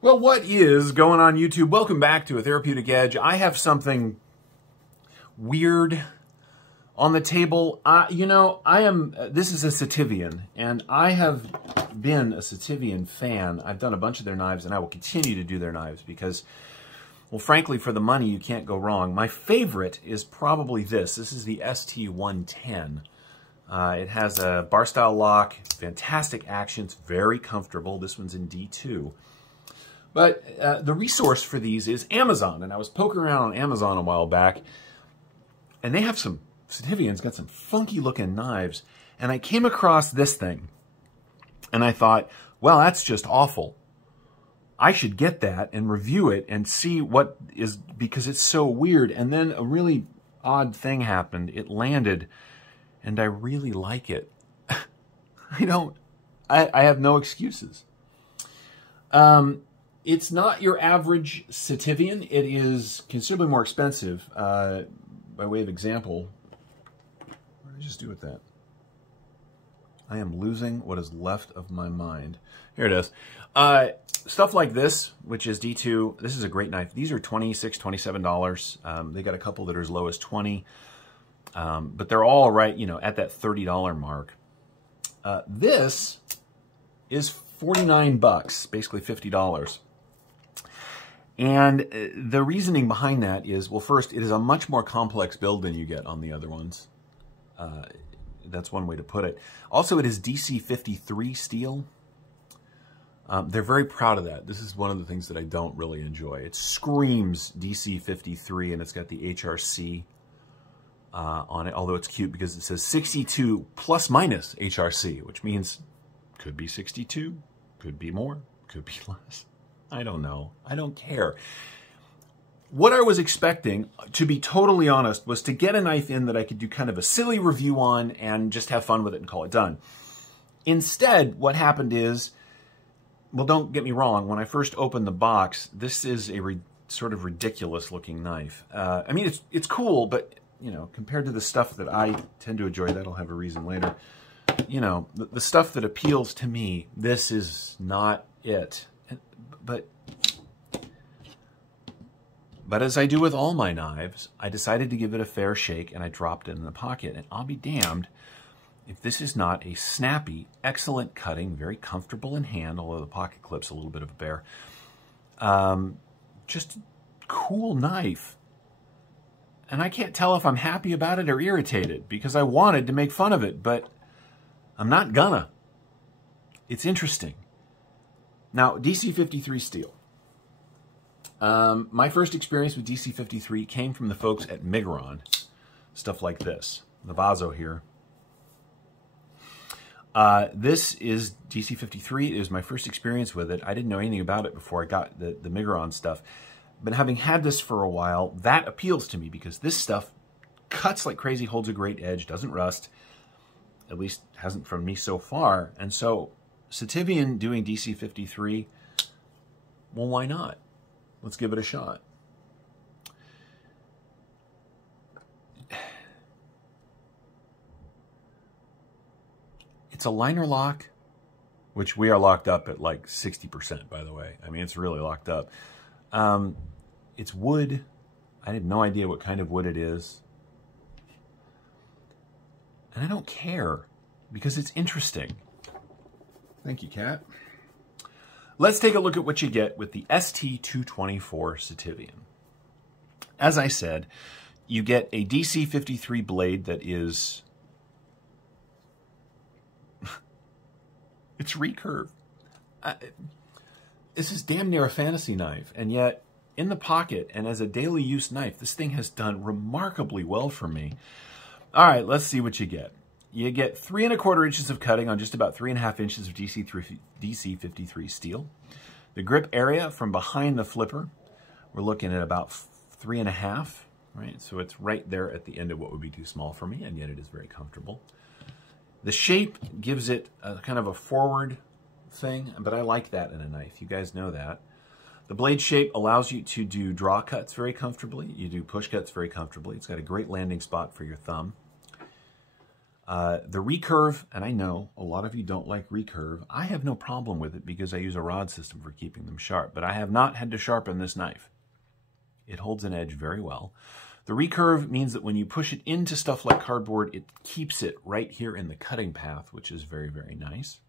Well, what is going on YouTube? Welcome back to A Therapeutic Edge. I have something weird on the table. This is a Sitivien, and I have been a Sitivien fan. I've done a bunch of their knives, and I will continue to do their knives because, well, frankly, for the money, you can't go wrong. My favorite is probably this. This is the ST-110. It has a bar-style lock, fantastic action, it's very comfortable. This one's in D2. But the resource for these is Amazon, and I was poking around on Amazon a while back, and they have some, Sitivien's got some funky looking knives, and I came across this thing, and I thought, well, that's just awful. I should get that and review it and see what is, because it's so weird. And then a really odd thing happened. It landed, and I really like it. I have no excuses. It's not your average Sitivien. It is considerably more expensive. By way of example, what did I just do with that? I am losing what is left of my mind. Here it is. Stuff like this, which is D2, this is a great knife. These are $26, $27. They got a couple that are as low as $20. But they're all right, at that $30 mark. This is $49, basically $50. And the reasoning behind that is, well, first, it is a much more complex build than you get on the other ones. That's one way to put it. Also, it is Dc53 Steel. They're very proud of that. This is one of the things that I don't really enjoy. It screams Dc53, and it's got the HRC on it, although it's cute because it says 62 plus minus HRC, which means could be 62, could be more, could be less. I don't know. I don't care. What I was expecting, to be totally honest, was to get a knife in that I could do kind of a silly review on and just have fun with it and call it done. Instead, what happened is, well, don't get me wrong, when I first opened the box, this is a sort of ridiculous looking knife. I mean, it's cool, but, compared to the stuff that I tend to enjoy, that'll have a reason later. The stuff that appeals to me, this is not it. But as I do with all my knives, I decided to give it a fair shake, and I dropped it in the pocket. And I'll be damned if this is not a snappy, excellent cutting, very comfortable in hand, although the pocket clip's a little bit of a bear. Just cool knife. And I can't tell if I'm happy about it or irritated, because I wanted to make fun of it, but I'm not gonna. It's interesting. Now, Dc53 Steel. My first experience with Dc53 came from the folks at Migron. Stuff like this. The Vaso here. This is Dc53. It was my first experience with it. I didn't know anything about it before I got the Migron stuff. But having had this for a while, that appeals to me because this stuff cuts like crazy, holds a great edge, doesn't rust. At least hasn't from me so far. And so Sitivien doing Dc53, well, why not? Let's give it a shot. It's a liner lock, which we are locked up at like 60%, by the way. I mean, it's really locked up. It's wood. I have no idea what kind of wood it is. And I don't care because it's interesting. Thank you, Kat. Let's take a look at what you get with the ST-224 Sitivien. As I said, you get a Dc53 blade that is... it's recurve. This is damn near a fantasy knife, and yet in the pocket and as a daily use knife, this thing has done remarkably well for me. All right, let's see what you get. You get 3 1/4 inches of cutting on just about 3 1/2 inches of Dc53 steel. The grip area from behind the flipper, we're looking at about 3 1/2, right? So it's right there at the end of what would be too small for me, and yet it is very comfortable. The shape gives it a kind of a forward thing, but I like that in a knife. You guys know that. The blade shape allows you to do draw cuts very comfortably. You do push cuts very comfortably. It's got a great landing spot for your thumb. The recurve, and I know a lot of you don't like recurve. I have no problem with it because I use a rod system for keeping them sharp, but I have not had to sharpen this knife. It holds an edge very well. The recurve means that when you push it into stuff like cardboard, it keeps it right here in the cutting path, which is very, very nice.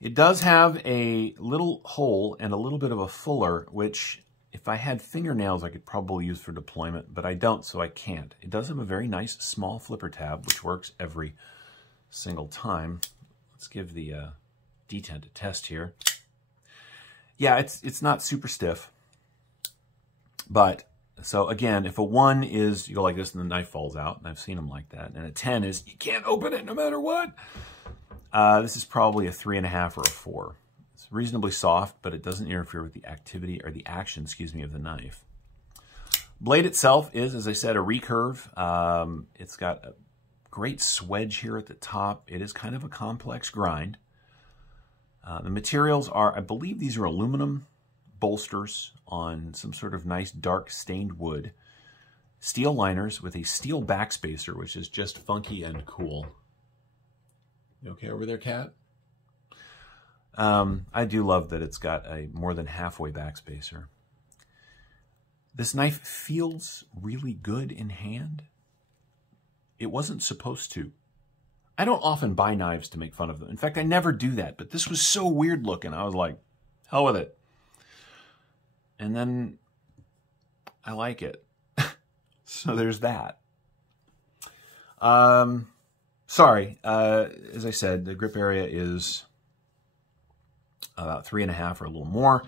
It does have a little hole and a little bit of a fuller, which if I had fingernails, I could probably use for deployment, but I don't, so I can't. It does have a very nice small flipper tab, which works every single time. Let's give the detent a test here. Yeah, it's not super stiff, but so again, if a 1 is, you go like this and the knife falls out, and I've seen them like that, and a 10 is, you can't open it no matter what. This is probably a 3.5 or a 4. It's reasonably soft, but it doesn't interfere with the activity or the action, excuse me, of the knife. Blade itself is, as I said, a recurve. It's got a great swedge here at the top. It is kind of a complex grind. The materials are, I believe these are aluminum bolsters on some sort of nice dark stained wood. Steel liners with a steel backspacer, which is just funky and cool. You okay over there, cat? I do love that it's got a more than halfway backspacer. This knife feels really good in hand. It wasn't supposed to. I don't often buy knives to make fun of them. In fact, I never do that, but this was so weird looking. I was like, hell with it. And then I like it. So there's that. Sorry, as I said, the grip area is about 3.5 or a little more.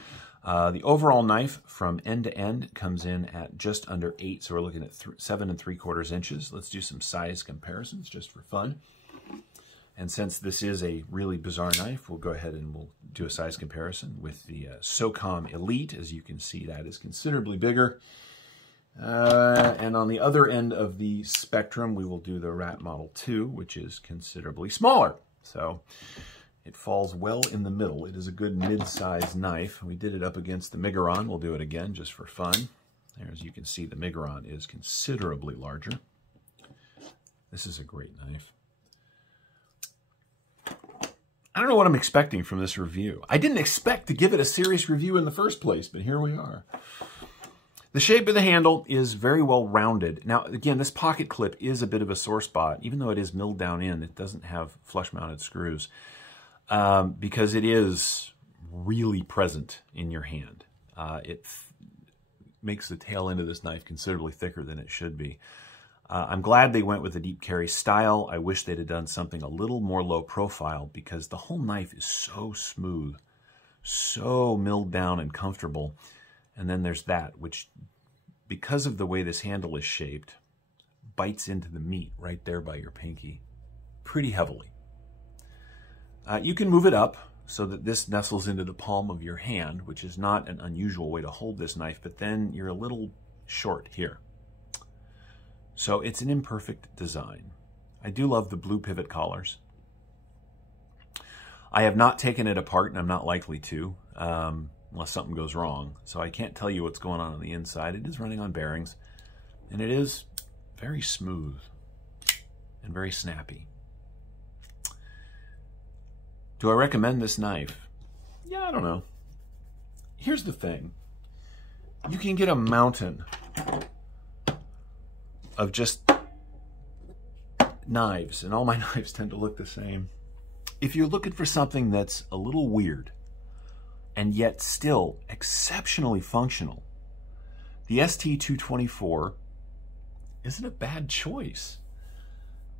The overall knife from end to end comes in at just under 8, so we're looking at 7 3/4 inches. Let's do some size comparisons just for fun. And since this is a really bizarre knife, we'll go ahead and we'll do a size comparison with the SOCOM Elite. As you can see, that is considerably bigger. And on the other end of the spectrum, we will do the Rat Model 2, which is considerably smaller. So it falls well in the middle. It is a good mid-size knife. We did it up against the Miguron. We'll do it again just for fun. There, as you can see, the Miguron is considerably larger. This is a great knife. I don't know what I'm expecting from this review. I didn't expect to give it a serious review in the first place, but here we are. The shape of the handle is very well rounded. Now, again, this pocket clip is a bit of a sore spot. Even though it is milled down in, it doesn't have flush-mounted screws because it is really present in your hand. It makes the tail end of this knife considerably thicker than it should be. I'm glad they went with a deep carry style. I wish they'd have done something a little more low profile because the whole knife is so smooth, so milled down and comfortable. And then there's that, which, because of the way this handle is shaped, bites into the meat right there by your pinky pretty heavily. You can move it up so that this nestles into the palm of your hand, which is not an unusual way to hold this knife, but then you're a little short here. So it's an imperfect design. I do love the blue pivot collars. I have not taken it apart, and I'm not likely to, unless something goes wrong. So I can't tell you what's going on the inside. It is running on bearings, and it is very smooth and very snappy. Do I recommend this knife? Yeah, I don't know. Here's the thing. You can get a mountain of just knives, and all my knives tend to look the same. If you're looking for something that's a little weird and yet still exceptionally functional, the ST-224 isn't a bad choice.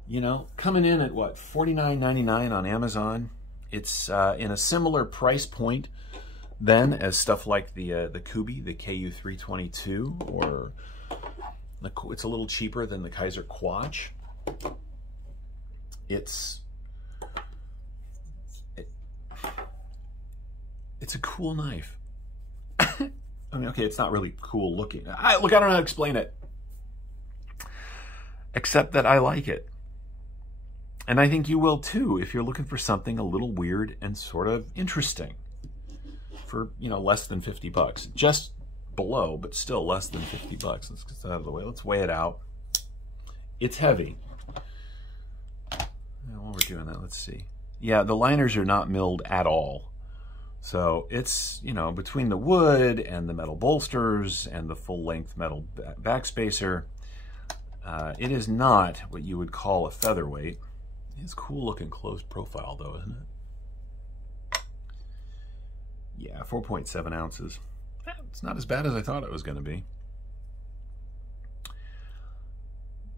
You know, coming in at what, $49.99 on Amazon. It's in a similar price point then as stuff like the Kubi, the KU322, or it's a little cheaper than the Kaiser Quatch. It's a cool knife. I mean, okay, it's not really cool looking. Look, I don't know how to explain it, except that I like it. And I think you will too if you're looking for something a little weird and sort of interesting for, you know, less than 50 bucks. Just below, but still less than 50 bucks. Let's get that out of the way. Let's weigh it out. It's heavy. issue on that? Let's see. Yeah, the liners are not milled at all. So it's, you know, between the wood and the metal bolsters and the full-length metal backspacer, it is not what you would call a featherweight. It's cool looking closed profile though, isn't it? Yeah, 4.7 ounces. It's not as bad as I thought it was going to be.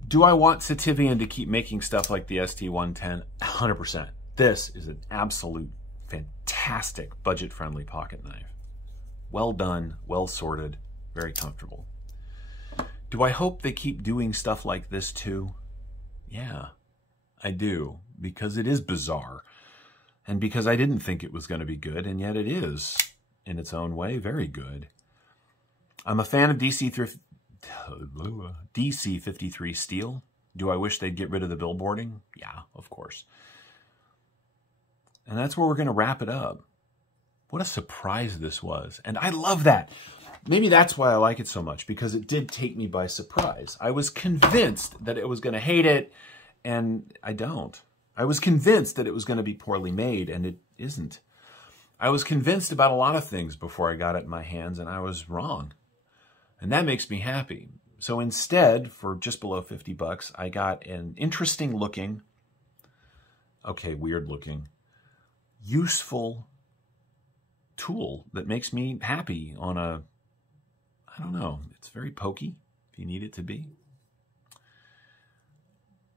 Do I want Sitivien to keep making stuff like the ST-110? 100%. This is an absolute fantastic budget-friendly pocket knife. Well done, well sorted, very comfortable. Do I hope they keep doing stuff like this too? Yeah, I do, because it is bizarre. And because I didn't think it was going to be good, and yet it is, in its own way, very good. I'm a fan of Dc53 Steel. Do I wish they'd get rid of the billboarding? Yeah, of course. And that's where we're going to wrap it up. What a surprise this was. And I love that. Maybe that's why I like it so much, because it did take me by surprise. I was convinced that it was going to hate it, and I don't. I was convinced that it was going to be poorly made, and it isn't. I was convinced about a lot of things before I got it in my hands, and I was wrong. And that makes me happy. So instead, for just below 50 bucks, I got an interesting looking, okay, weird looking, useful tool that makes me happy on a, I don't know, it's very pokey if you need it to be.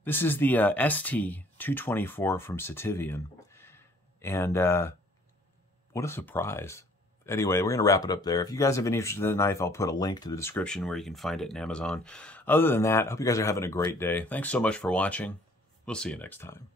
This is the ST-224 from Sitivien, and what a surprise. Anyway, we're going to wrap it up there. If you guys have any interest in the knife, I'll put a link to the description where you can find it in Amazon. Other than that, I hope you guys are having a great day. Thanks so much for watching. We'll see you next time.